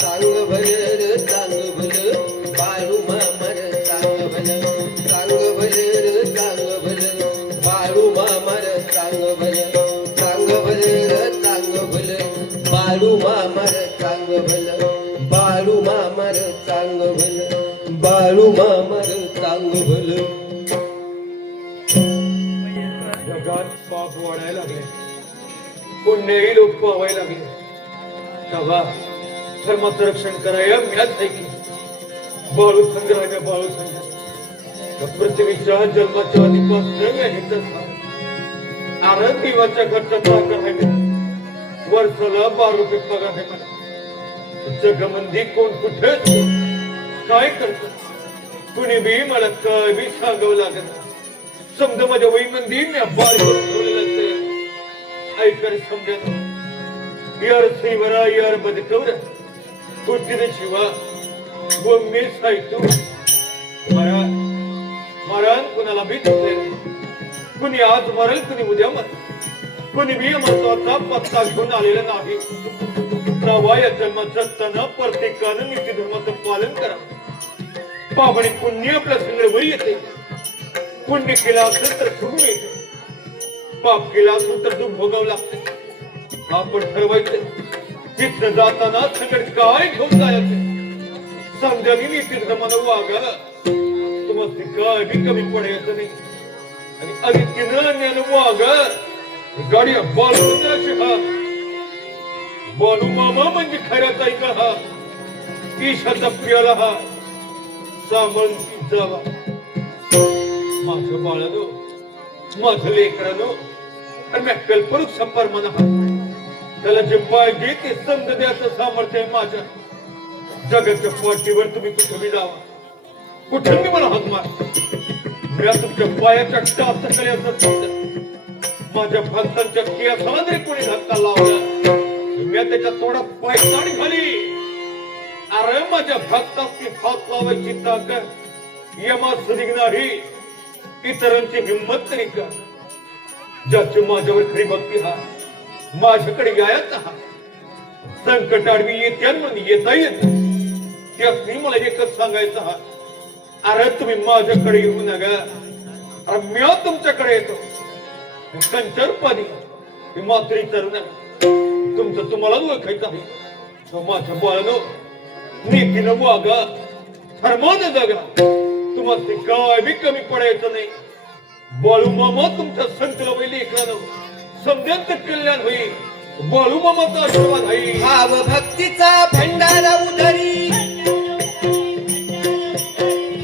चांग भल चांग भल बाळू मामर मामार चांग भल बाळू मामार चांग भल जगात पाप वाढायला लागले पुण्यही लोक पावायला लागले तेव्हा धर्माचं रक्षण करायला मिळत नाही की बाळू संग्रहाच्या बाळू संग्रह पृथ्वीच्या जन्माच्या आधीपासून अरे देवाच्या घरचा चाकर आहे वर्षाला 12 रुपये पगार आहे मला जगमंदी कोण कुठे काय करत कुणी बी मला काय बी सांगावं लागत समजा माझ्या वैमंदी मी बार ठेवलेलं असते ऐकर समजा यार श्रीवरा यार बदकवर कुठे शिवा व मी साहित्य मरण कुणाला भीत कुणी आज मरेल कुणी उद्या मर कुणी बी महत्वाचा पत्ता घेऊन आलेला नाही या जन्माचं प्रत्येकानं नीती धर्माचं पालन करा पापणी पुण्य आपल्या संगवर येते पुण्य केला असेल तर सुख मिळते पाप केला असेल तर दुःख भोगावं लागते आपण ठरवायचं तिथं जाताना संकट काय घेऊन जायचं समजावी नीती धर्मानं वागा तुम्हाला काय बी कमी पडायचं नाही आणि अगदी वागा गाडी बालू मामा म्हणजे खऱ्याचा ऐका हा ईशाचा प्रियाला हा सामान जावा माझं बाळानो माझं लेकरानो आणि मी कल्परूक संपर म्हणा त्याला जे पाहिजे ते संध द्यायचं सामर्थ्य आहे माझ्या जगाच्या पाठीवर तुम्ही कुठे बी जावा कुठे मी मला हात मार मी तुमच्या पायाच्या टाचकडे असं माझ्या भक्तांच्या केसाला जरी कोणी धक्का लावला मी त्याच्या थोडा पायताणी घाली अरे माझ्या भक्ताची हात लावायची ताकद यमास निघणारी इतरांची हिंमत तरी का ज्याची माझ्यावर खरी भक्ती हा माझ्याकडे यायचा हा संकट आडवी येते म्हणून येता येत त्याच मला एकच सांगायचं हा अरे तुम्ही माझ्याकडे येऊ नका अरे मी तुमच्याकडे येतो संचारपाणी मात्री तरुण तुमचं तुम्हाला ओळखायचं आहे माझ्या बाळानं नीतीनं वागा धर्मानं जगा तुम्हाला काय बी कमी पडायचं नाही बाळू मामा तुमच्या संतला बैली एकानं समजांचं कल्याण होईल बाळू मामाचा आशीर्वाद आहे भाव भक्तीचा भंडारा उधरी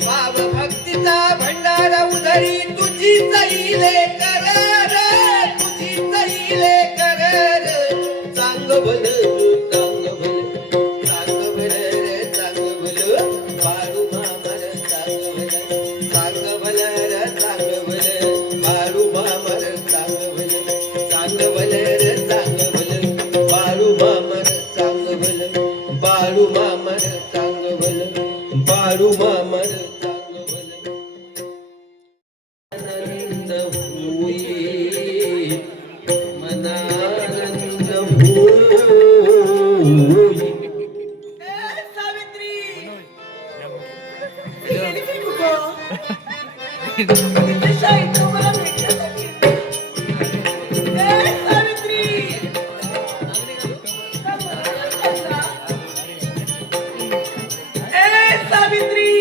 भाव भक्तीचा भंडारा उधरी तुझी जाईले करार तुझी जाईले करार चांग भल चांग भल चांग भल रे चांग भल बाळू मामर चांग भल चांग भल रे चांग भल बाळू मामर चांग भल चांग भल रे चांग भल बाळू मामर चांग भल बाळू मामर चांग भल बाळू मामर चांग भल आनंद होई मनानंद होई सावित्री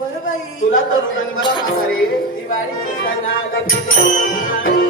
बरं बाई तुला तरुण आणि मला म्हातारे. दिवाळी करताना लग्न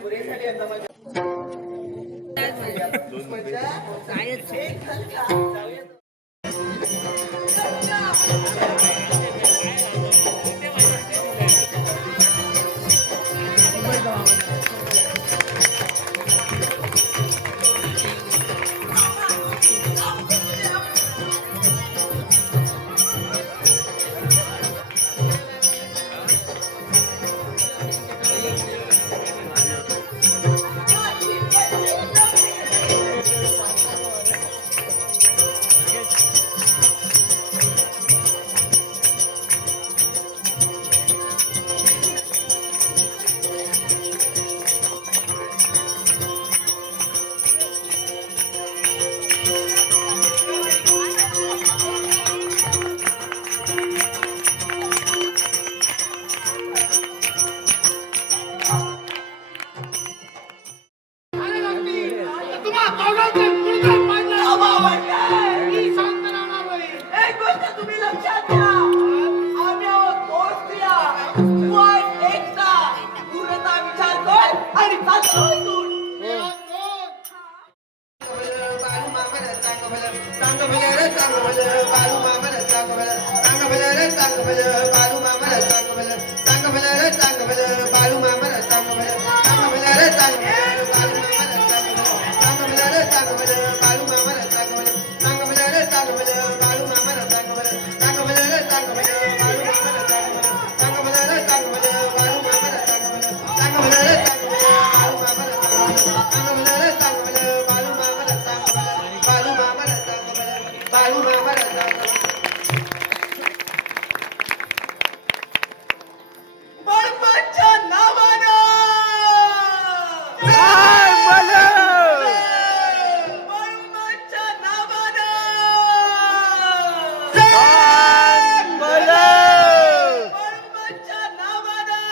पुरेसाठी आता माझ्या एक गोष्ट तुम्ही लक्षात घ्या आम्ही आहोत दोन स्त्रिया पण एकटा पूर्णता विचार कर आणि चालतो इथून बालू मामाला चांग भलं रे चांग भलं बालू मामाला चांग भलं चांग भलं रे चांग भलं बालू मामाला चांग भलं चांग भलं रे चांग भलं बालू मामाला चांग भलं चांग भलं रे चांग भलं बालू मामाला चांग भलं चांग भलं रे चांग भलं बालू मामाला चांग भलं चांग भलं रे चांग भलं बालू मामाला चांग भलं चांग भलं रे चांग भलं बालू मामाला चांग भलं चांग भलं रे चांग भलं बालू मामाला चांग भलं चांग भलं रे चांग भलं बालू मामाला चांग भलं चांग भलं रे चांग भलं बालू मामाला चांग भलं बालू मामाला चांग भलं बालू मामाला चांग भलं बळमाच्या नावानं बळमाच्या नावानं बळमाच्या नावानं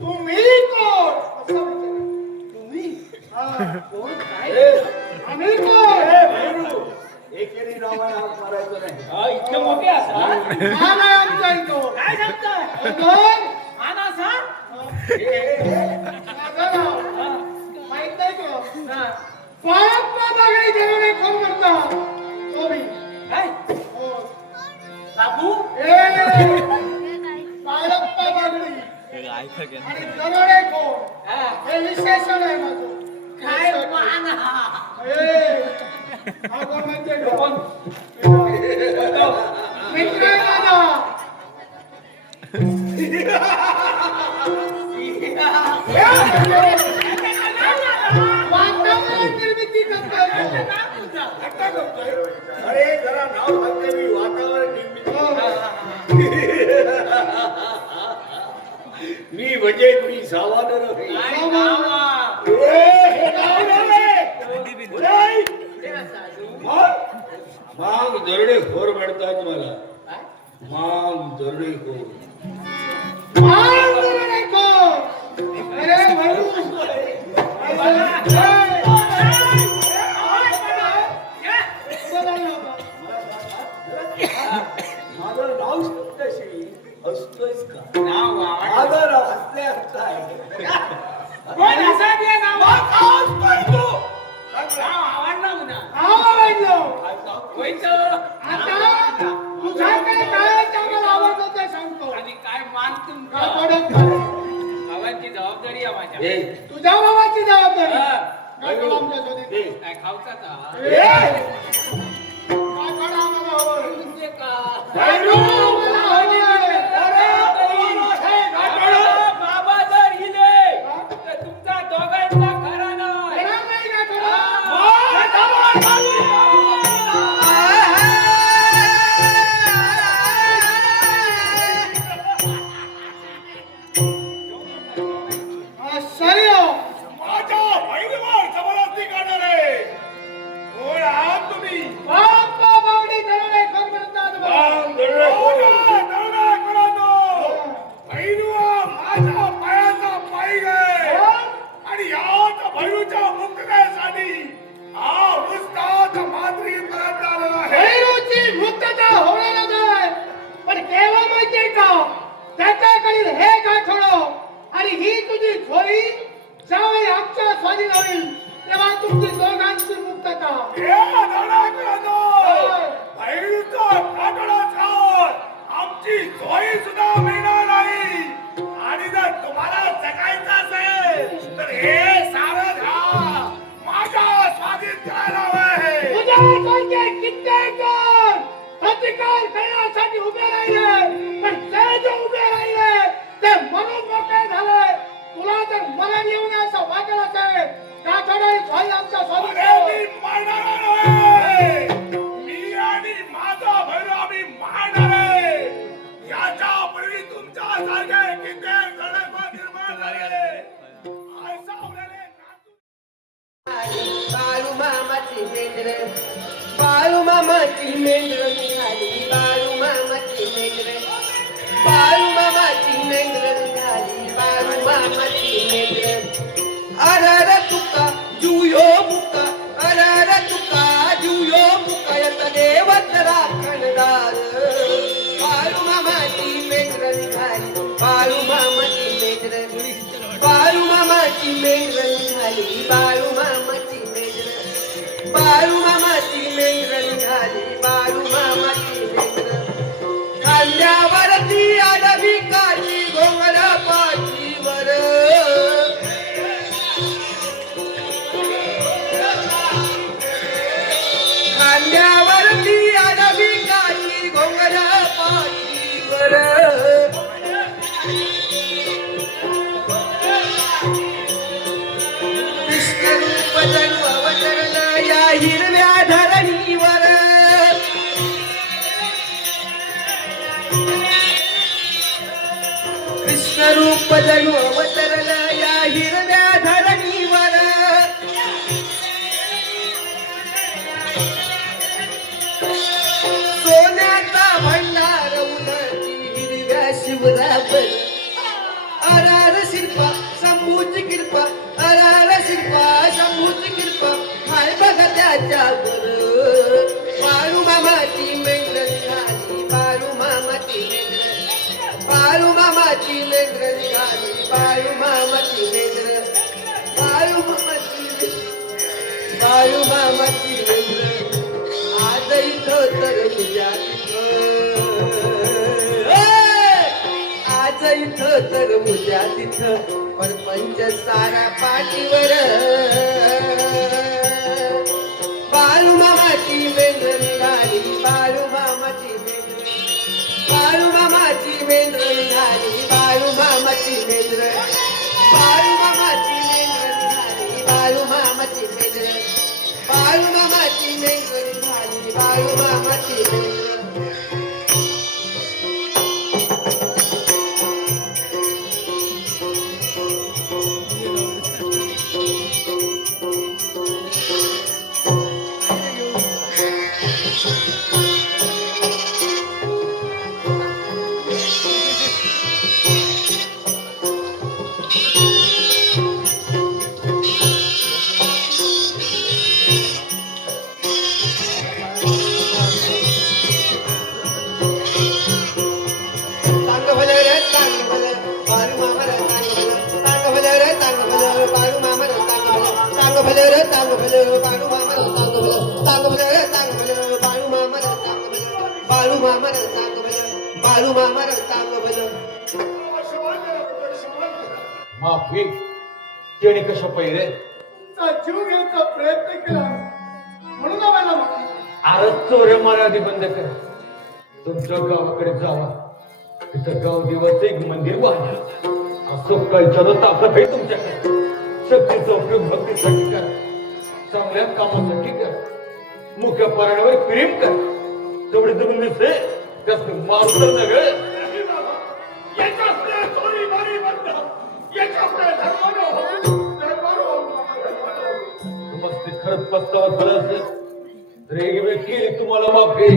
तुम्ही कोण तुम्ही कोण काय आम्ही कोण एकेरी नावानं हाक मारायचं नाही. इतके मोठे असा आला आमच्या इथं काय सांगताय कोण आना सांग माझं नाव माहित नाही का पायाप्पा बागडी देवाने फोन करता तो मी काय हो बाबू पायाप्पा बागडी आणि जवळे कोण हे विशेषण आहे माझं काय माना हा कोण म्हणजे मित्र आहे माझा वातावरण निर्मिती करतोय अरे जरा नाव सांगते मी वातावरण निर्मिती. मी म्हणजे तुम्ही सावध रहे. काय नाव हे नाव नव्हे. दरोडेखोर म्हणतात मला. काय? मांग दरोडेखोर. माझं नाव शब्दशी हसतोयस का? नाव आवडलं. माझं नाव हसण्याचं आहे. कोण असा ते नाव? हसतोय तू. नाव आवडलं म्हणा. काय नाव? होयचं. आणि काय मान तुमचं? भावाची जबाबदारी आहे माझ्या. ए, तुझ्या भावाची जबाबदारी हा. काय करू आमच्यासाठी? ए, काय खाऊचा का? काय करू आम्हाला हवं? म्हणजे का? भैरू आम्हाला हवंय. बाबा जर हिले तर तुमचा दोघांचा खरा नाही. खरं नाही का खरं? आश्चर्य. माझ्या बहिणीवर जबरदस्ती करणारे कोण आहात तुम्ही? बाप्पा बावडी दरोडेखोर म्हणतात बा. मांग दरोडेखोर. दरोडेखोरांनो, बहिणीवर माझ्या पायाचा पाय गे. आणि याच भैरूच्या मुक्ततेसाठी हा वृत्तांत माद्रीपर्यंत आलेला आहे. भैरूची मुक्तता होणारच आहे. पण केव्हा माहितीये का? त्याच्याकडील हे गाठोडं आणि ही तुझी झोळी ज्यावेळी आमच्या स्वाधीन होईल तेव्हा तुमची दोघांची मुक्तता. हे दरोडेखोरांनो, भैरूचं कातडं खाऊन आमची सोयी सुद्धा मिळणार नाही. आणि जर तुम्हाला जगायचं असेल तर हे सारं घ्या. माझ्या स्वाधीन करायला हवंय. तुझ्यासारखे कित्येक जण प्रतिकार करण्यासाठी उभे राहिले, पण ते जे उभे राहिले ते म्हणून मोठे झाले. तुला जर मरण येऊन असं वाटत असेल गाठोडाही झोळी आमच्या स्वाधीन अरे ठेव. मी मारणार आहे. मी आणि माझा भैरू आम्ही मारणार आहे. याच्यापूर्वी तुमच्यासारखे कित्येक दरोडेखोर निर्माण झाले. ऐसावलेले नातू- बाळू मामाची मेंढर बाळू मामाची मेंढर निघाली बाळू मामाची मेंढर बाळू मामाची मेंढर निघाली बाळू मामाची मेंढर अरर तुका जुयो मुका अरर तुका जुयो मुका येत देवत राखणदार बाळू मामाची मेंढर निघाली बाळू मामाची मेंढर बाळू मामाची मेंढर निघाली बाळू मामाची मेंढर बाळू मामाची मेंढर निघाली बाळू मामाची मेंढर खांद्यावरती आडवी काठी घोंगड पाठीवर खांद्यावरती आडवी काठी घोंगड पाठीवर कृष्णरूप जणू अवतरलं या हिरव्या धरणीवर कृष्णरूप जणू अवतरलं या हिरव्या धरणीवर सोन्याचा भंडार उन्हाची हिरव्या शिवरावर अरार शिल्पा शंभूची कृपा अरार शिल्पा शंभूची कृपा हाय बघा त्याच्यावर बाळू मामाची मेंढर निघाली बाळू मामाची मेंढर बाळू मामाची मेंढर निघाली बाळू मामाची मेंढर बाळू मामाची मेंढर बाळू मामाची मेंढर आज इथं तर उद्या तिथं आज इथं तर उद्या तिथं परपंच सारा पाठीवर बाळू मामाची मेंढर निघाली बाळू मामाची मेंढर बाळू मामाची मेंढर निघाली बाळू मामाची मेंढर बाळू मामाची मेंढर निघाली बाळू मामाची मेंढर बाळू मामाची मेंढर निघाली बाळू मामाची मेंढर भलं बाळू मामा चांग भलं चांग भलं चांग भलं बाळू मामा चांग भलं बाळू मामा चांग भलं बाळू मामा चांग भलं माफी त्याने कशा पहिले तुमचा जीव घ्यायचा प्रयत्न केला म्हणून आम्हाला माफी. अरे चोऱ्या मर्यादी बंद करा तुमच्या गावाकडे जावा तिथं गाव देवाचं एक मंदिर बांधा असं कळच्याला ताकद आहे तुमच्याकडे शक्तीचा उपयोग भक्तीसाठी करा चांगल्या कामासाठी करा मुख्य पराण्यावर प्रेम करा तेवढे जमून दिसते त्यास मार तर नव्हे याच्यापुढे चोरी मारी बंद, याच्यापुढे मस्त खरंच पस्तावा झाला असेल तर एक वेळ केली तुम्हाला माफी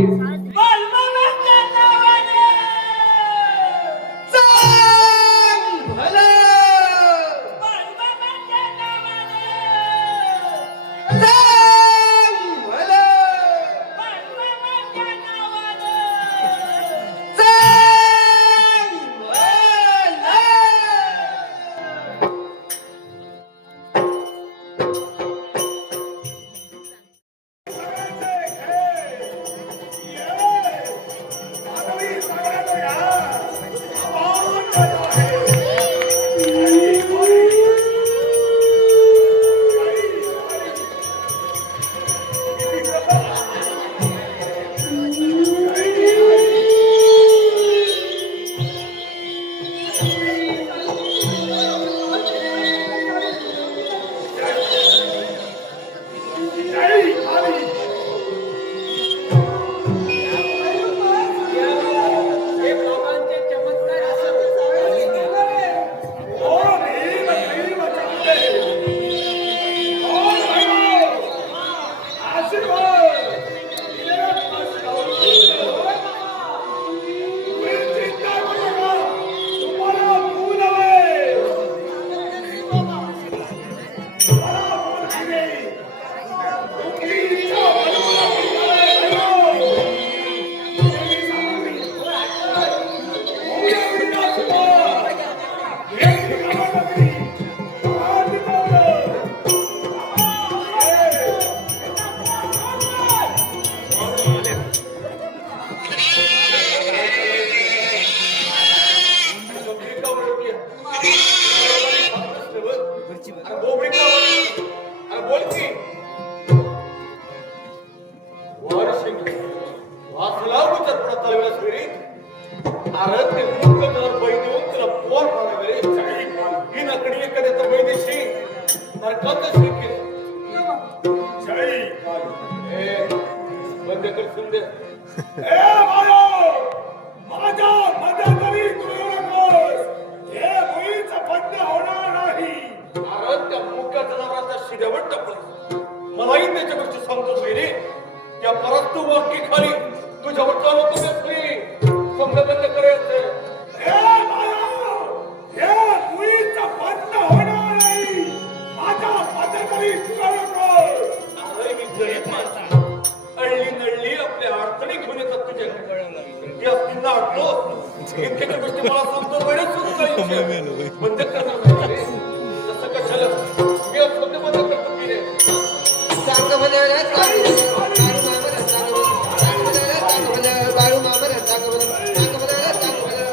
बालमामाच्या नावाने चांग भलं बालमामाच्या नावाने चांग भलं बालमामाच्या नावाने चांग भलं हे बाबांचे चमत्कार बंद कर सुंदर माझ्या मदतरी नकोस, हे मुळीच बंद होणार नाही. अरे त्या मुक्या जनावराचा शिड्यावर टपला मलाही त्याच्या गोष्टी सांगतो रे त्या परस्तू वाक्य खाली तुझ्यावर चालवतो समजा बंद करायचं हे मुळीच बंद होणार नाही. माझ्या मदतरी अडली नडली आपल्या अडचणी घेऊन येतात तुझ्याकडे ती असतील ना अडलो इतक्या गोष्टी मला सांगतो वेळेस बंद करणार तसं कशाला मी असं बंद करतो की रे चांग भलं चांग भलं बाळू मामा चांग भलं चांग भलं बाळू मामा चांग भलं चांग भलं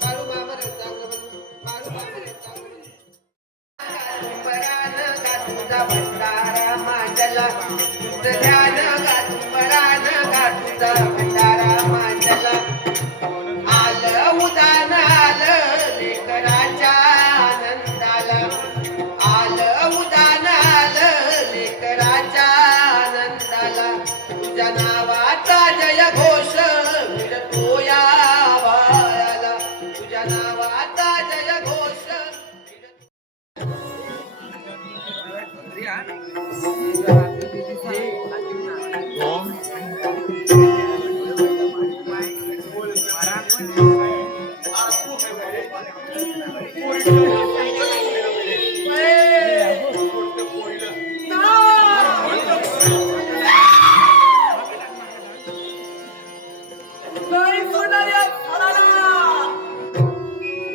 बाळू मामा चांग भलं बाळू मामा चांग भलं परान गातुचा भंडारा मांडला ध्यान गातुंबरान गातुचा भंडारा मांडला आलं उदान आलं लेकराच्या आनंदाला आलं उदान आलं लेकराच्या आनंदाला तुझ्या नावाचा जय घोष मिळतो या बाळाला तुझ्या नावाचा जय घोष नाही सोडणाऱ्या झाडाला,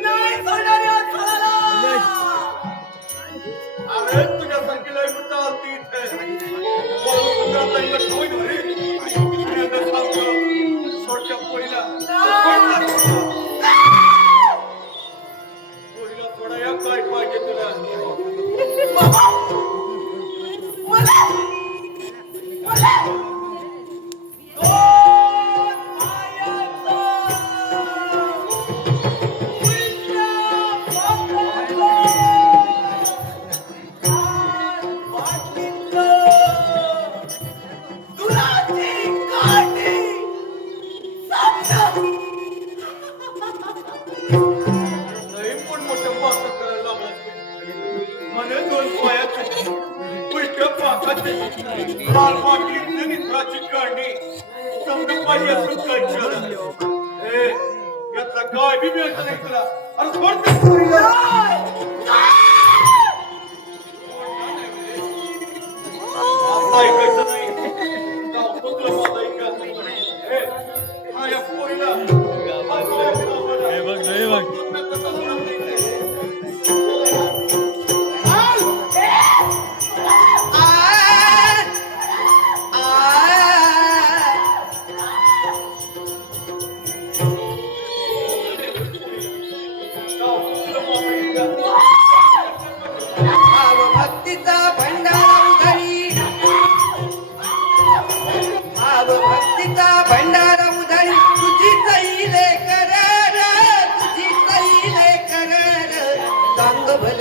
नाही सोडणाऱ्या झाडाला. अरे तुझ्यासारखी लय पोरीला थोडा या काय पाहिजे तुला नाही पण मोठं पाकं करायला लागला म्हणे दोन पायाचं पुष्ट पाकाचं लाल माती नित्राची काढणी समजा पाहिजे असं कळलं यातला काय बी मिळत नाही तुला अरे सोड त्या पोरीला. आता ऐकायचं नाही जाऊ तुला माझं ऐका हा या पोरीला भाव भक्तीचा भंडारा उधळी भाव भक्तीचा भंडारा उधळी तुझी सैले कर तुझी सैले कर चांग भल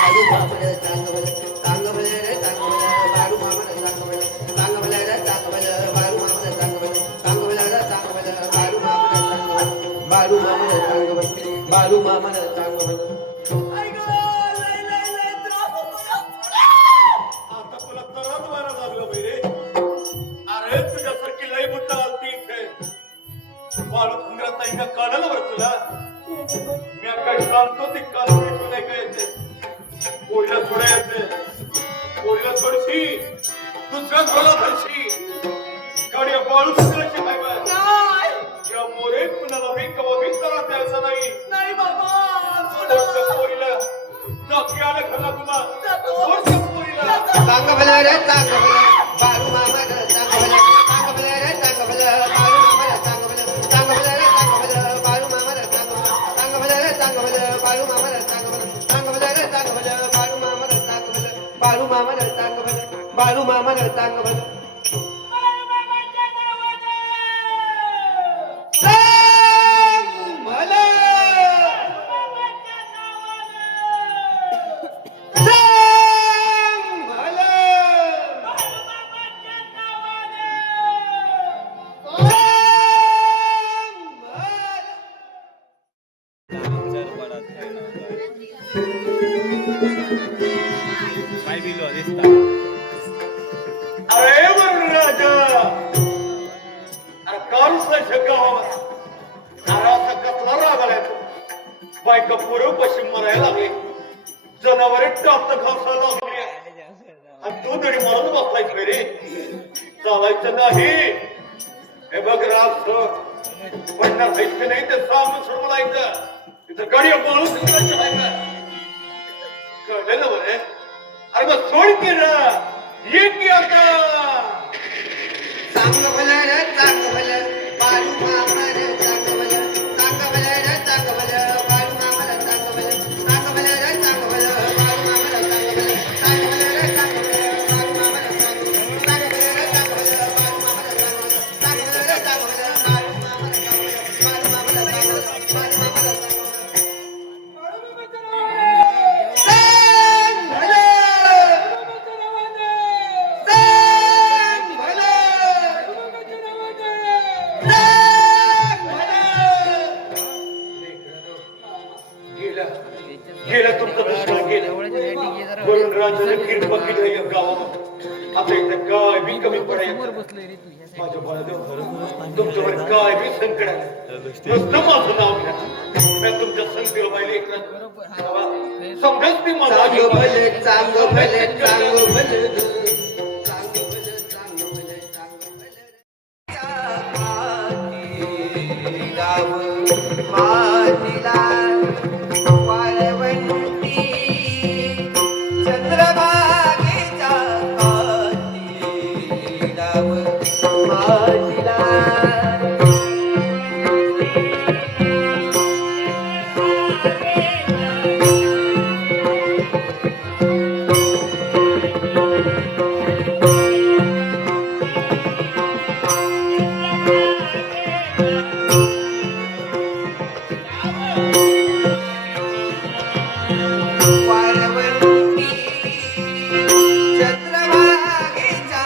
बाळू मामर चांग भल चांग भल रे चांग भल बाळू मामर चांग भल चांग भल रे चांग भल बाळू मामर चांग भल चांग भल रे चांग भल बाळू मामर चांग भल बाळू मामर चांग भल बाळू मामर चांग भल आता तुला तरात वारा लागला बाई रे अरे तुझ्यासारखी लई बुद्धा आलती इथे बाळू खुंगरात नाही का काढायला बरं तुला मी काय सांगतो ते काल तुला काय येते पोरीला थोडा येते पोरीला थोडीशी दुसऱ्या थोडा थोडीशी गाडी बाळू खुंगराची काय बाय या मोरे कुणाला मी कवा मी तरा द्यायचा नाही सोडच्या पोरीला नक्की आलं खरं तुला सोडच्या पोरीला चांग भल रे चांग भल बाळू मामर चांग भल चांग भल रे चांग भल बाळू मामर चांग भल चांग भल रे चांग भल बाळू मामर चांग भल चांग भल रे चांग भल बाळू मामर चांग भल चांग भल रे चांग भल बाळू मामर चांग भल बाळू मामर चांग भल बाळू मामर चांग भल अरे राजा अरे कालचा शक्का व्हावा अरे असा कसला राग आलाय तो बायका पूर्व पश्चिम मरायला लागले जनावरे टापत खासायला लागली आणि तू तरी म्हणून बसलाय रे चालायचं नाही हे बघ राज पडणार ऐकते नाही ते सामने सोड मला ऐकतं तिथं गाडी बोलून कळलं ना बरे अरे मग सोड की ना ये की आता चांग भल रे चांग भल बाळू मामर चांग भल चांग भल रे चांग भल बाळू मामर चांग भल चांग भल रे चांग भल बाळू मामर चांग भल चांग भल रे चांग भल बाळू मामर चांग भल चांग भल रे चांग भल बाळू मामर चांग भल चांग भल रे चांग भल बाळू मामर चांग भल बाळू मामर चांग भल बाळू मामर चांग भल गेला तुमचं दुष्काळ गेलं वरून राजाने किरपा केली या गावामध्ये आता इथं काय बी कमी पडायचं माझ्या बाळादेव तुमच्यावर काय बी संकट आहे नुसतं माझं नाव घ्या मी तुमच्या संकट पाहिले समजाच ती मला चांग भले चांग भले चांग भले चंद्रभागेच्या काठी वाटिला वारवंटी चंद्रभागेच्या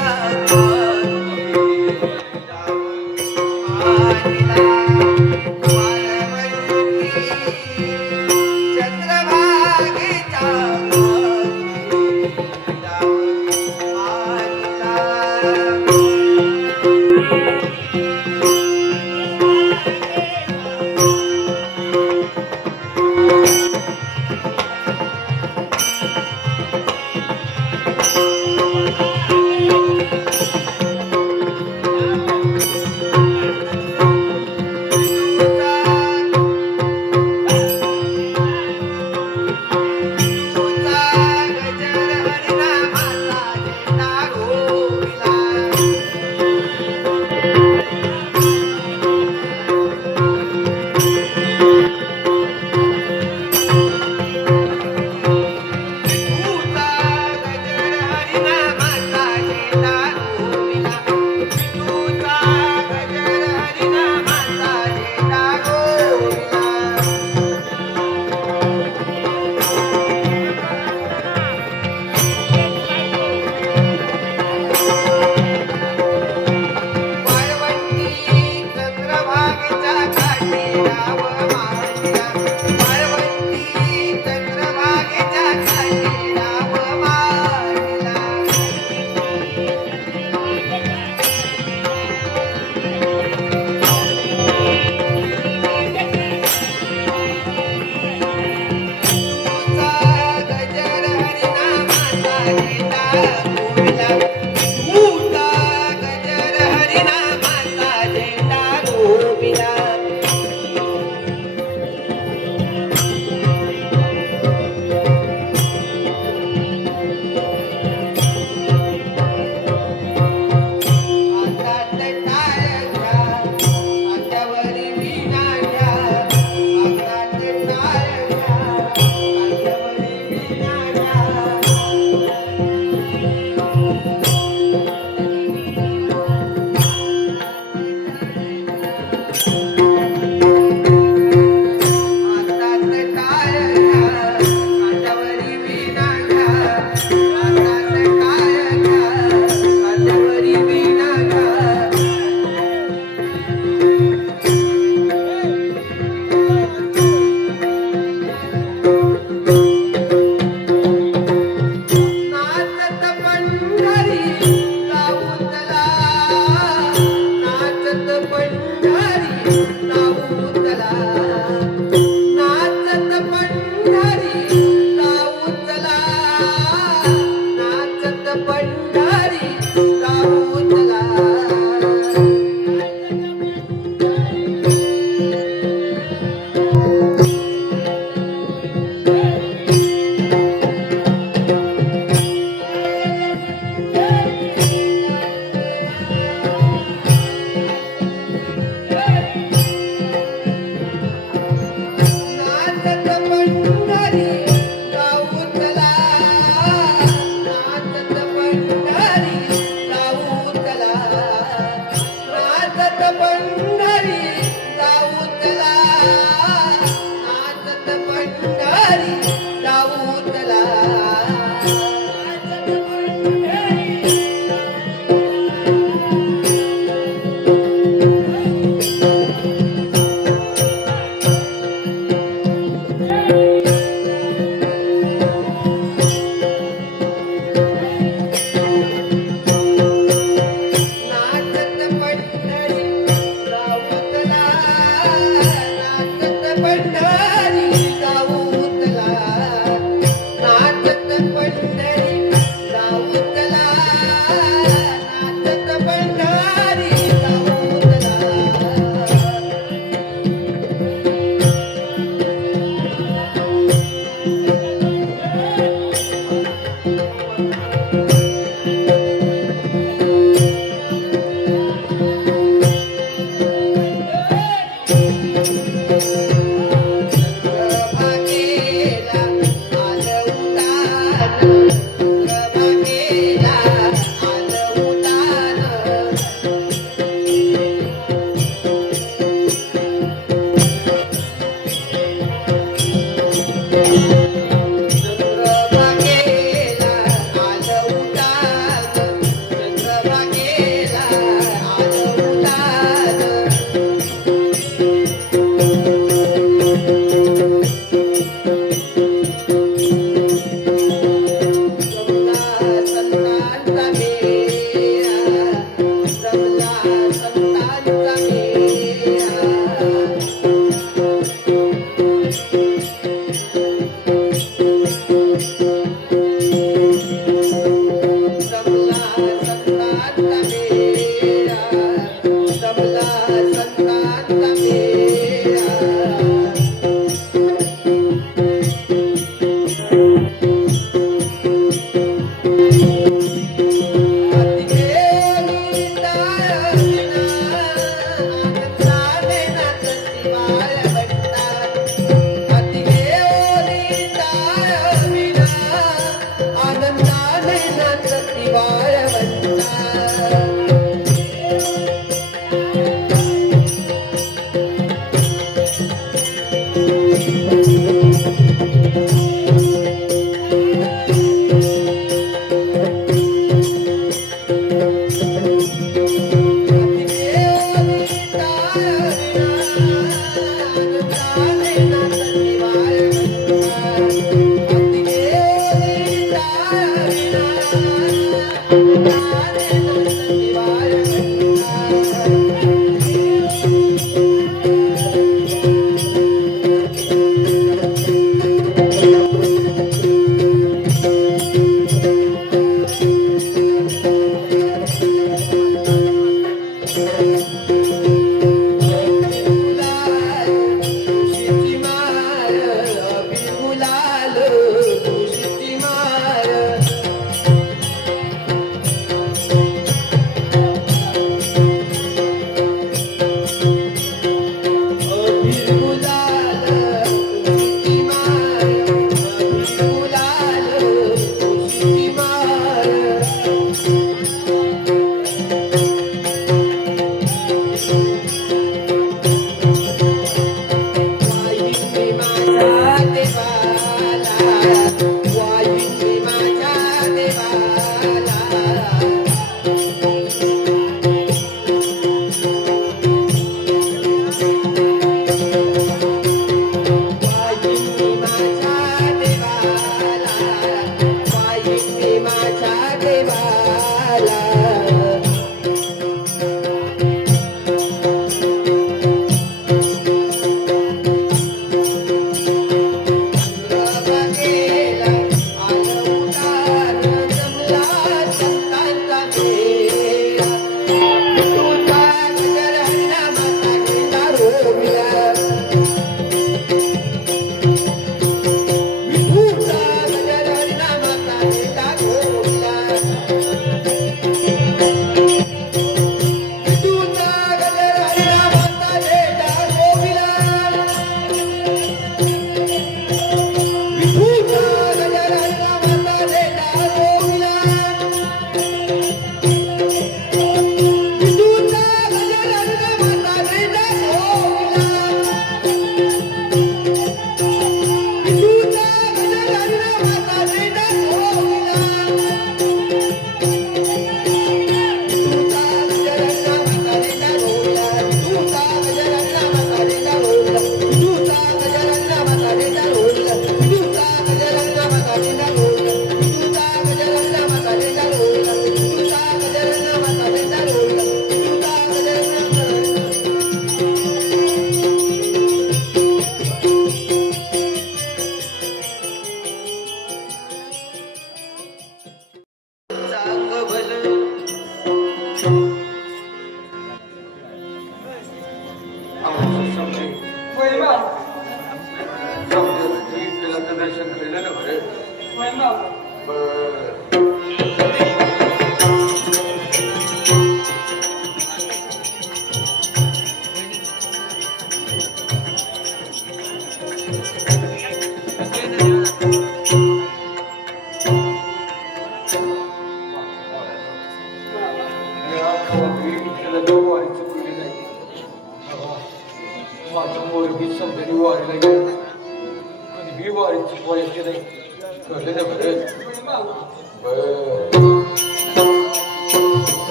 दर्शन केलं ना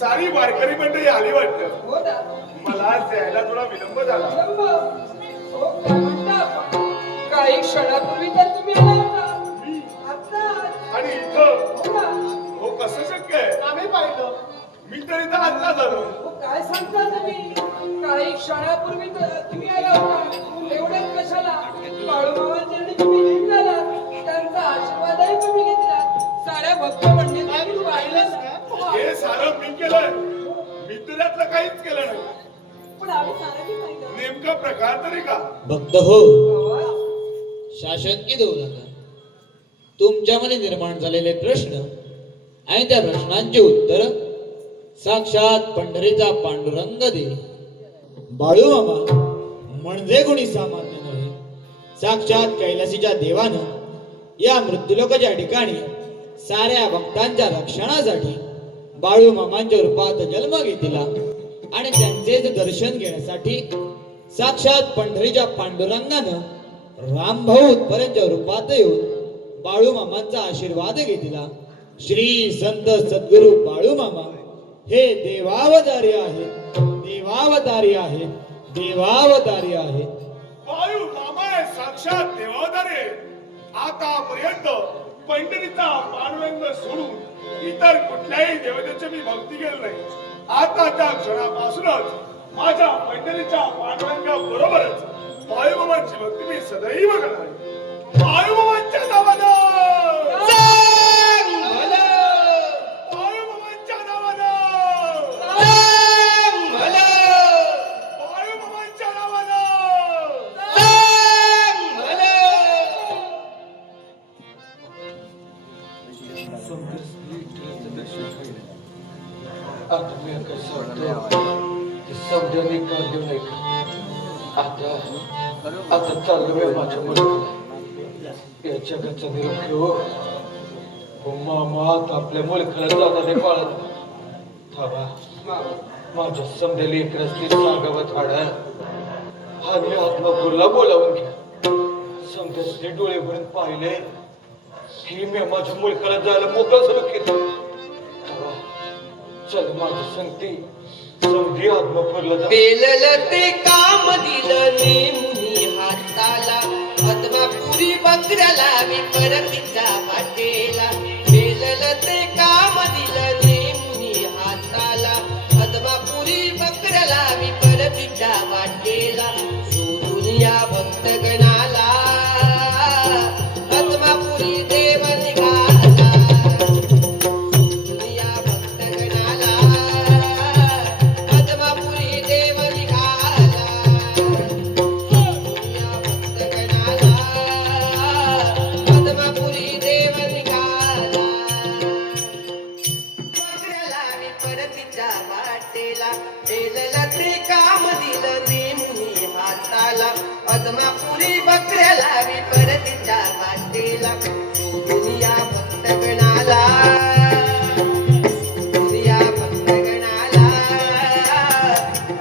सारी वारकरी मंडळी आली वाटतं. मला जायला थोडा विलंब झाला. काही क्षणापूर्वी तर तुम्ही आला होता. आणि इथं हो कसं शक्य आहे? आम्ही पाहिलं. मी तर इथं आत्ता झालो. काय सांगता तुम्ही? काही क्षणापूर्वी तुम्ही आला होता. एवढ्यात कशाला? बाळूमामांच्या तुम्ही निघाला. त्यांचा आशीर्वादही तुम्ही घेतला. साऱ्या भक्त मंडळींनी तू पाहिलंस का? हे सारं मी केलंय. मी तुझ्यातलं काहीच केलं नाही. पण आम्ही साऱ्यांनी पाहिलं. नेमका प्रकार तरी का? भक्त हो, शासनकीय होऊ नका. तुमच्यामध्ये निर्माण झालेले प्रश्न आणि त्या प्रश्नांची उत्तर साक्षात पंढरीचा पांडुरंग दे. बाळू मामा म्हणजे कोणी सामान्य नव्हे. साक्षात कैलासीच्या देवानं या मृत्यूलोकाच्या ठिकाणी साऱ्या भक्तांच्या रक्षणासाठी बाळू मामांच्या रूपात जन्म घेतला आणि त्यांचेच दर्शन घेण्यासाठी साक्षात पंढरीच्या पांडुरंगानं रामभाऊ उत्पन्नाच्या रूपात येऊन बाळू मामांचा आशीर्वाद घेतला. श्री संत सद्गुरु बाळू मामा हे देवावतारी आहेत, देवावतारी आहेत, देवावतारी आहेत. बाळू मामा हे साक्षात देवावतारे. आतापर्यंत पंढरीचा पांडुरंग सोडून इतर कुठल्याही देवतेची मी भक्ती केली नाही. आता त्या क्षणापासूनच माझ्या पंढरीच्या पांडुरंगा बरोबरच बाळूमामांची भक्ती मी सदैव करणार. बाळूमामांच्या नावानं, सांग भलं, बाळूमामांच्या नावानं, सांग भलं, बाळूमामांच्या नावानं. सांग भलं. आता मी कसं वाटतो ते समजावून का देऊ नये का? आता चाललो मी माझ्या मुलाला या जगाचा निरोप घेऊ. हो मामा आता आपल्या मुलखाला जाताना पाळत थांबा. माझ्या समजेल एक रस्ते सांगावं थाडा आणि आत्मापूरला बोलावून घ्या. समजाचे डोळे भरून पाहिले की मी माझ्या मुलखाला जायला मोकळं सुरू केलं. थांबा. चल माझं संगती समधी आत्मापूरला जा. पेललं ते काम दिलं नेमुनी हाताला, पद्मापुरी बकऱ्याला मी परतीच्या वाटेला. पेललं ते काम दिलं नेमुनी हाताला, पद्मापुरी बकऱ्याला मी परतीच्या वाटेला. सोडून या भक्तगणाला पद्मापुरी देव निघाला. सोडून या भक्तगणाला पद्मापुरी देव निघाला. सोडून या भक्तगणाला पद्मापुरी देव निघाला. बकऱ्याला मी परतीच्या वाटेला, पेललं ते काम दिलं नेमुनी हाताला, पद्मापुरी बकऱ्याला मी परतीच्या वाटेला. सोडून या भक्तगणाला, सोडून या भक्तगणाला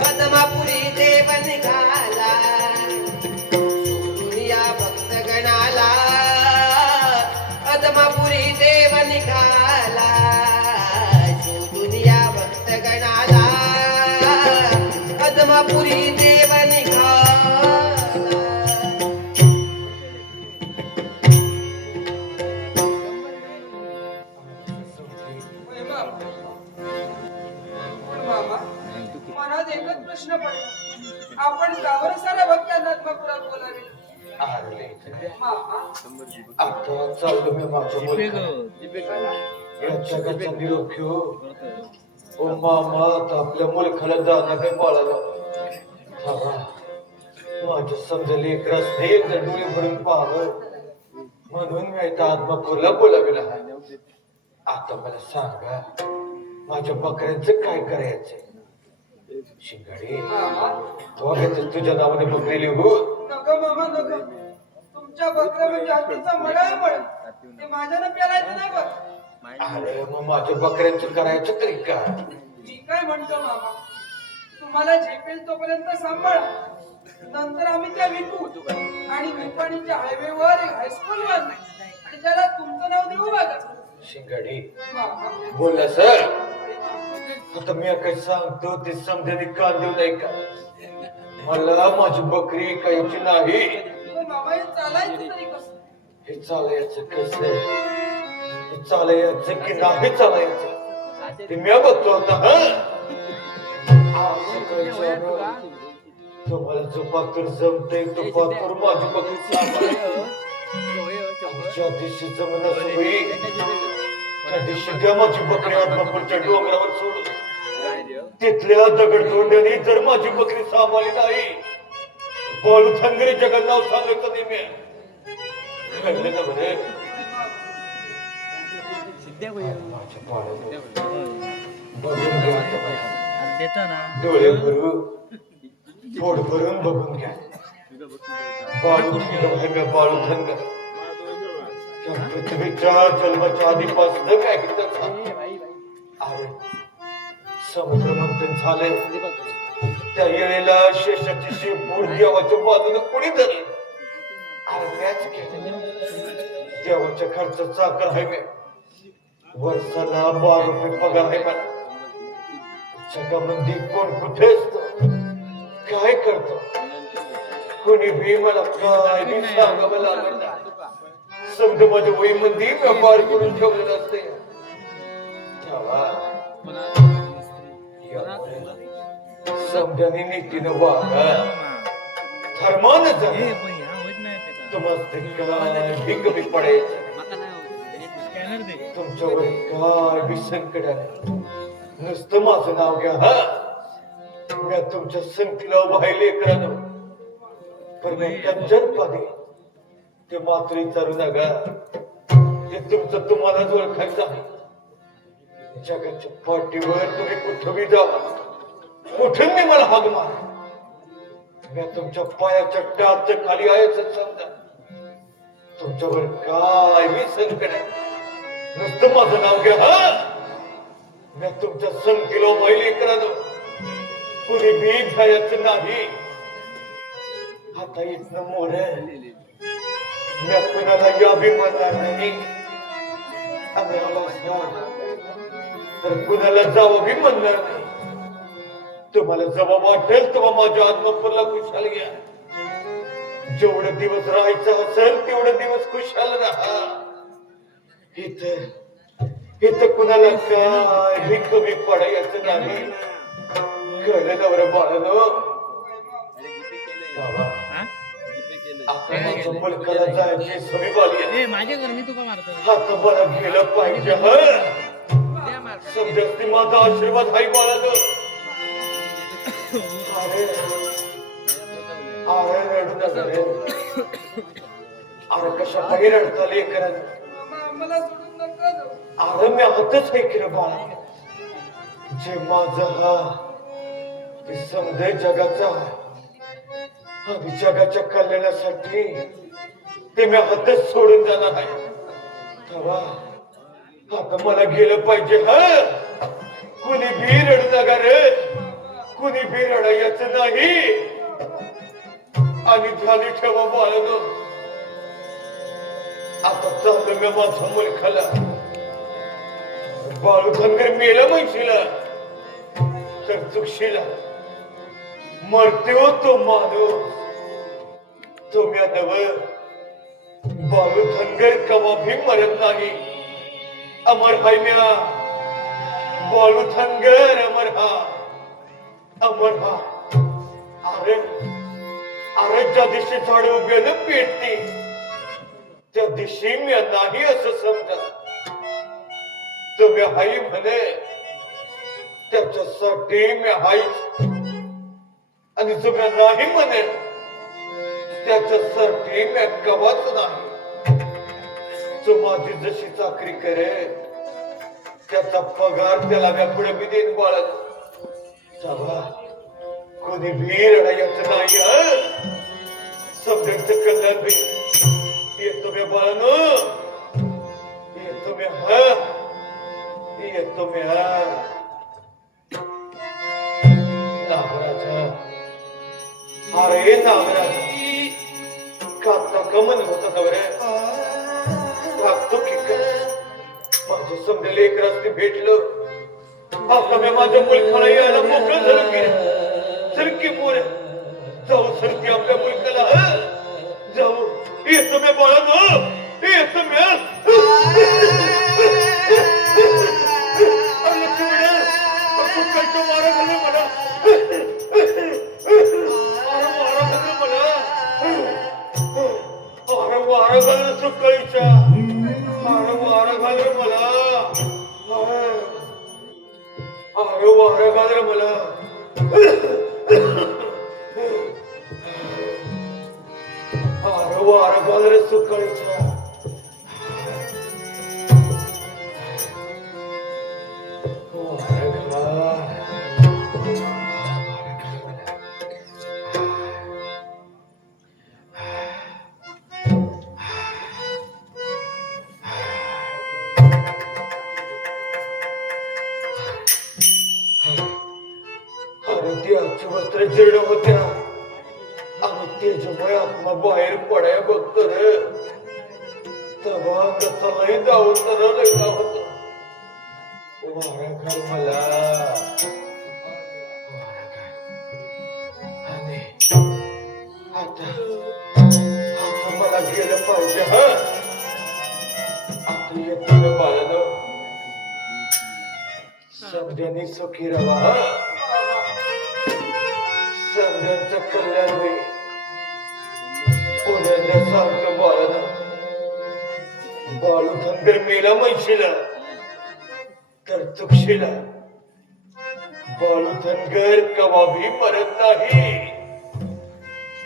पद्मापुरी देव निघाला. सोडून या भक्तगणाला पद्मापुरी देव निघाला. सोडून या भक्तगणाला पद्मापुरी देव निघाला. होय बाप. पण मामा मनात एकच प्रश्न पडला, आपण का बरं साऱ्या भक्तांना आत्मापुरात बोलावे? अरे मामा आता चाललो मी माझ्या मुलखाला या जगाचा निरोप घेऊ. ओ मामा आता आपल्या मुलखाला जाणार बाळाला थांबा. माझ्या समजेल एक रस्ते एकदा डोळे भरून पाहावं म्हणून मी आता आत्मापूरला बोलावेला. आता मला सांगा माझ्या बकऱ्यांचं काय करायचं? शिंगाडे मामा तो तुझ्या नावाने बकरी लिहू. नको मामा नको. तुमच्या बकऱ्या म्हणजे हत्तीचा मळा आहे मळ. ते माझ्यानं पेरायचं नाही बघ. अरे मग माझ्या बकऱ्यांचं करायचं तरी काय? मी काय म्हणतो मामा, तुम्हाला झेपेल तोपर्यंत सांभाळा. नंतर आम्ही त्या विकू आणि निपाणीच्या हायवेवर एक हायस्कूल बांधू आणि त्याला तुमचं नाव देऊ बघा. शिंगाडे मामा बोलला सर. आता मी काय सांगतो ते समजाने कान देऊ नाही का? मला माझी बकरी कायची नाही. पण मामा हे चालायचं तरी कसं? हे चालायचं कसं? हे चालायचं की नाही चालायचं ते मी बघतो आता. तुम्हाला जो पात्र जमते तो पात्र माझी बकरी सांभाळा. ज्या दिवशी जमना सोयी त्या दिवशी द्या माझी बकरी आत्मापूरच्या डोंगरावर सोडून. तिथल्या दगडतोंड्याने जर माझी बकरी सांभाळली नाही बाळू थंगरी जगात नाव सांगायचं नाही मी. कळलं का बरे? माझ्या बाळाला बघून घ्या डोळे भरून पोट भरून बघून घ्या बाळूथंग त्या पृथ्वीच्या जन्माच्या आधीपासून काय अरे समुद्र मंथन झाले त्या वेळेला शेषाची शेपूट देवाच्या बाजूने कोणी धरली अरे त्याच केलं देवाच्या खर्चाचा आकार आहे मी वर्षाला 12 रुपये पगार आहे मला जगामध्ये कोण कुठे असतो काय करतो कोणी भी मला काय बी सांगावं लागलं नाही समजा माझ्या वहीमध्ये व्यापार करून ठेवलेला असते समजाने नीतीनं वागा धर्मानं जगा तुम्हाला काय कमी पडेल तुमच्यावर काय बी संकट आहे नुसतं माझं नाव घ्या हा मी तुमच्या संगतीला वाहिले करानो पण मी कंचनपणे ते मात्र विचारू नका ते तुमचं तुम्हालाच ओळखायचं आहे जगाच्या पाठीवर तुम्ही कुठं बी जावा कुठून मी मला हाक मार मी तुमच्या पायाच्या टाच खाली आहे समजा तुमच्यावर काय बी संकट आहे नुसतं माझं नाव घ्या हा मी तुमच्या संगतीला वाहिले करानो कुणी बी घ्यायचं नाही आता इथनं मोर मी कुणालाही अभिमानणार नाही तर कुणाला जावं बी म्हणणार नाही तुम्हाला जबाब वाटेल तेव्हा माझ्या आत्मपूरला खुशाल घ्या जेवढे दिवस राहायचं असेल तेवढे दिवस खुशाल राहा इथं कुणाला काय कमी पडायचं नाही कळलं नवरं बाळानो मुलकाला जायची सवी बाली आता मला गेलं पाहिजे समजा माझा आशीर्वाद आहे बाळानो अरे रडू नका रे अरे कशा पायी रडता लेकरांना मला सोडून नका जाऊ. अरे मी आताच काय केलं बाळा जे माझं हा ते समजे जगाचा आम्ही जगाच्या कल्याणासाठी ते मी हातच सोडून जाणार आहे तेव्हा आता मला गेलं पाहिजे हा कुणी भी रडू नका रे कुणी भी रडायचं नाही आणि झाली ठेवा बाळानो आता चाललं मी माझ्या मुलखाला बाळूधनगर मेला म्हणशीला तर चुकशीला मरते हो तो माणूस तो म्या नव बाळूधनगर कवा भी मरत नाही अमर हाय म्या बाळूधनगर अमर हा अमर हा अरे अरे ज्या दिवशी झाड उभे न पेटते त्या दिवशी मी नाही असं समजा तुम्ही हाई म्हणे त्याच्यासाठी मी हाईच आणि तुम्ही नाही म्हणे त्याच्यासाठी मी कवाच नाही तो माझी जशी चाकरी करे त्याचा पगार त्याला मी पुढे मी देईन बाळा कोणी भी रडायचं नाही सगळ्यांचं कल्याण बी येतो मी बाळानो येतो मी हा येतो मी हा नागराजा अरे नागराजा कापता कमन होता नवरे कापतो की माझं समजेल एक रस्ते भेटलं आता मी माझ्या मुलखाला यायला मोकळं झालं की सरकी पोर जाऊ सरकी आपल्या मुलखाला जाऊ येतो मी बाळानो येतो मी मारा झालं मला वारा घालणं सुकाळीच्या वारा घालर मला वारा घालर मला वारा घालर सुकाळीच्या वारा भारतीयाची वस्त्र जीर्ण होत्या आणि तेजमय आत्मा बाहेर पडाय बघतो रे तेव्हा अंगाचाही दाव तरलेला होता वारा घर मला वारा घर आणि आता आता मला गेलं पाहिजे हा आता येतो बाळानं समजाने सुखी राहा समजांचं कल्याण होईल पुण्याला सांगतो बाळानं बाळू धनगर मेला म्हैशीला तर चुकशीला बाळू धनगर कवाबी परत नाही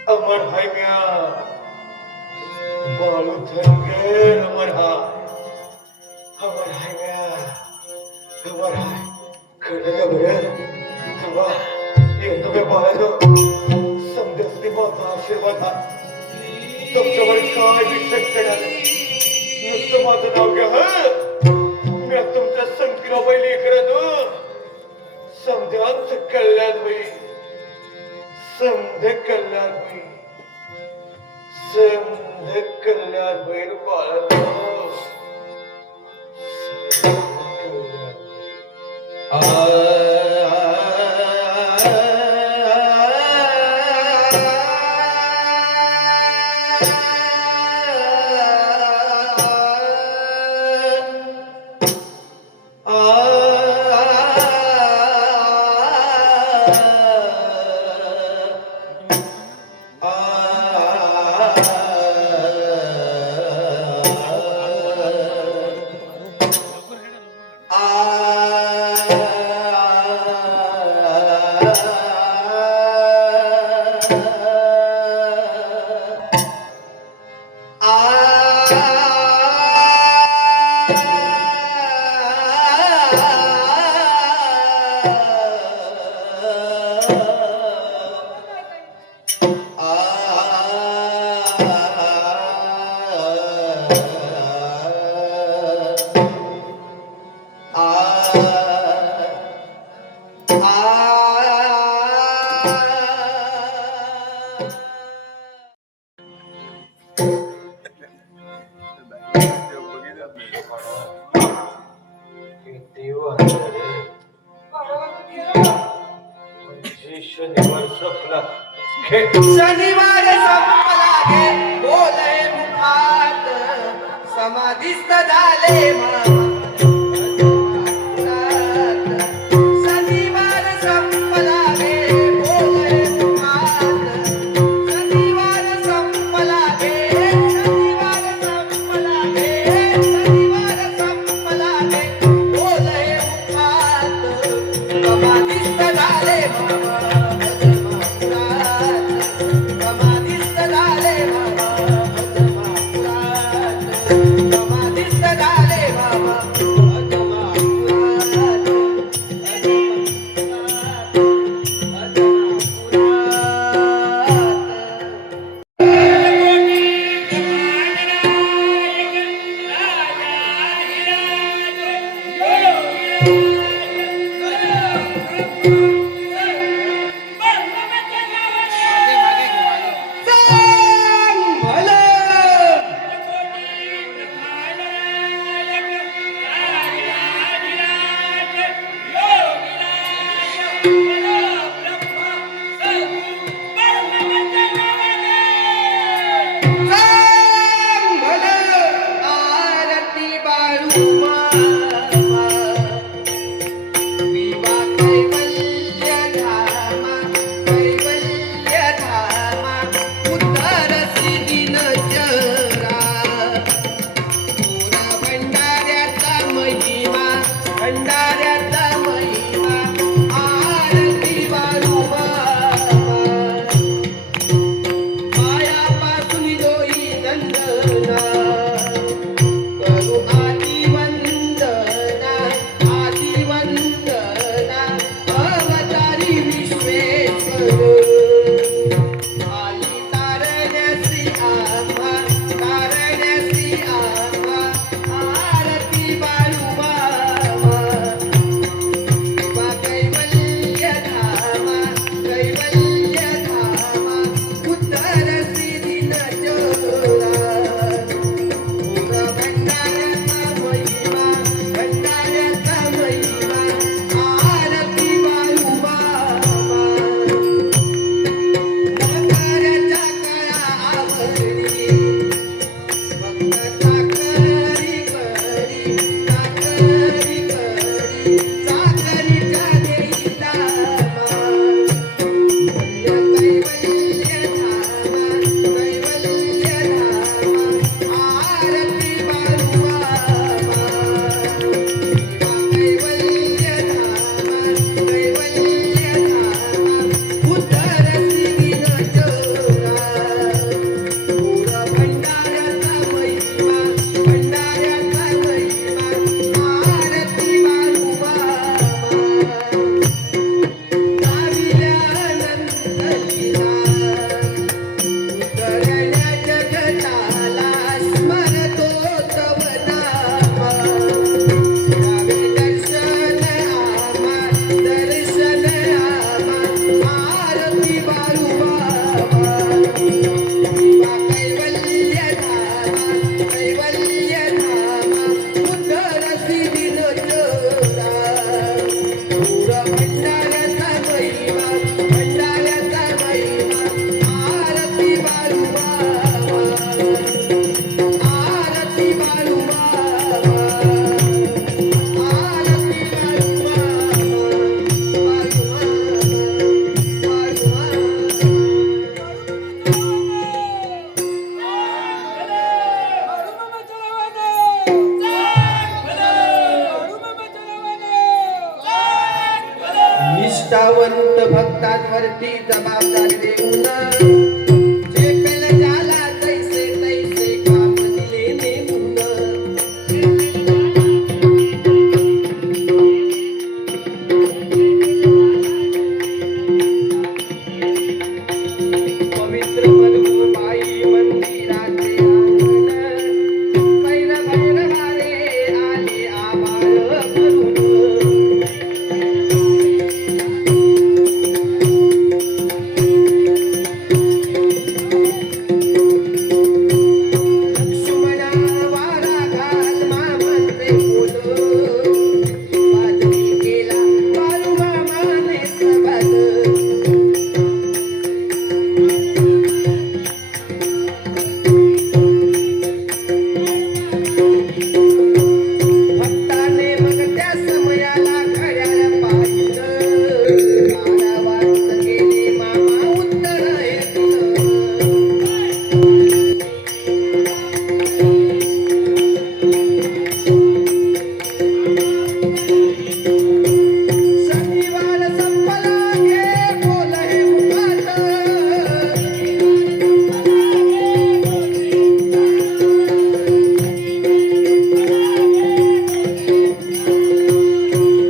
अमर हाय म्या बाळू धनगर अमर हाय म्या अमर हाय कळलं बरं तेव्हा येतो मी बाळानं समजते माझा आशीर्वाद हा तुमच्यावर काय विषय आलं नुसतं माझं नाव घ्या मी तुमच्या संगतीला बैली करत समजांचं कल्याण होईल समध कल्याण होईल समध कल्याण होईल बाळानं शनिवार संपला शनिवार संपला गे बोले मुखात समाधीस्थ झाले मामा शनिवार संपला गे बोले मुखात शनिवार संपला गे शनिवार संपला गे शनिवार संपला गे बोले मुखात समाधीस्थ झाले मामा समाधीस्थ झाले बाबा समाधीस्थ झाले बाबा पोटांवरती जबाबदारी देऊन झेपेल ज्याला तैसे तैसे काम दिले नेमून पवित्र मलुबाई मंदिराचे अंगण सैर भैरवारे आले आभाळ भरून लक्ष्मणा वारा घाल मामंत्रे बोल वाजवी केला बाळूमामाने सवाल भक्ताने मग त्या समयाला घड्याळ पाहिलं 12 वाजून गेले मामा उत्तर ऐकलं शनिवार संपला घे बोल हे मुखात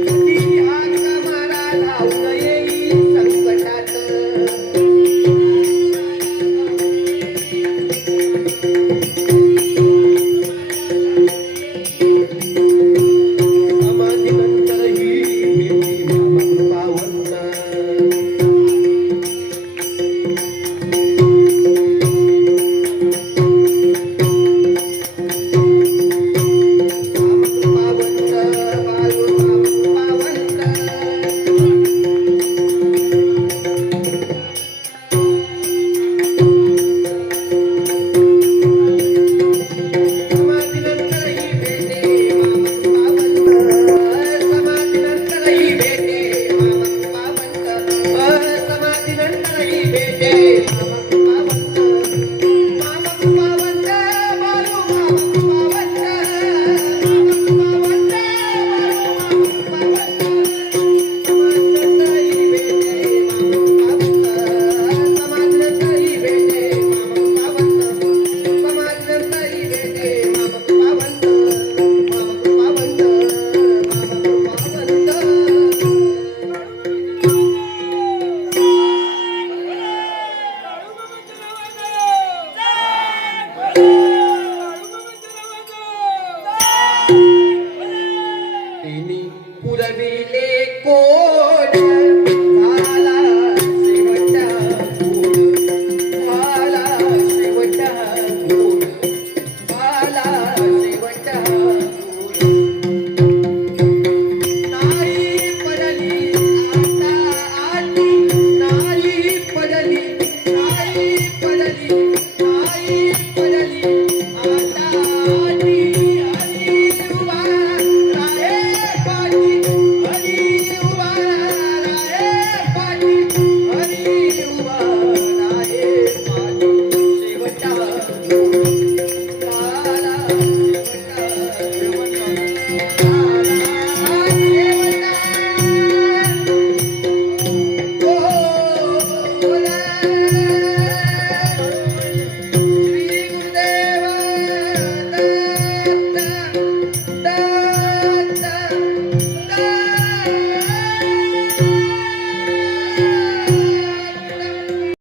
कधी हाक मारा धावून येईल संकटात समाधीनंतर ही भेटी मामा कृपावंत कृपावंत बाळू कृपावंत समाधीनंतर ही भेटे मामा कृपावंत समाधीनंतर ही भेटे मामा कृपावंत समाधीनंतर ही भेटे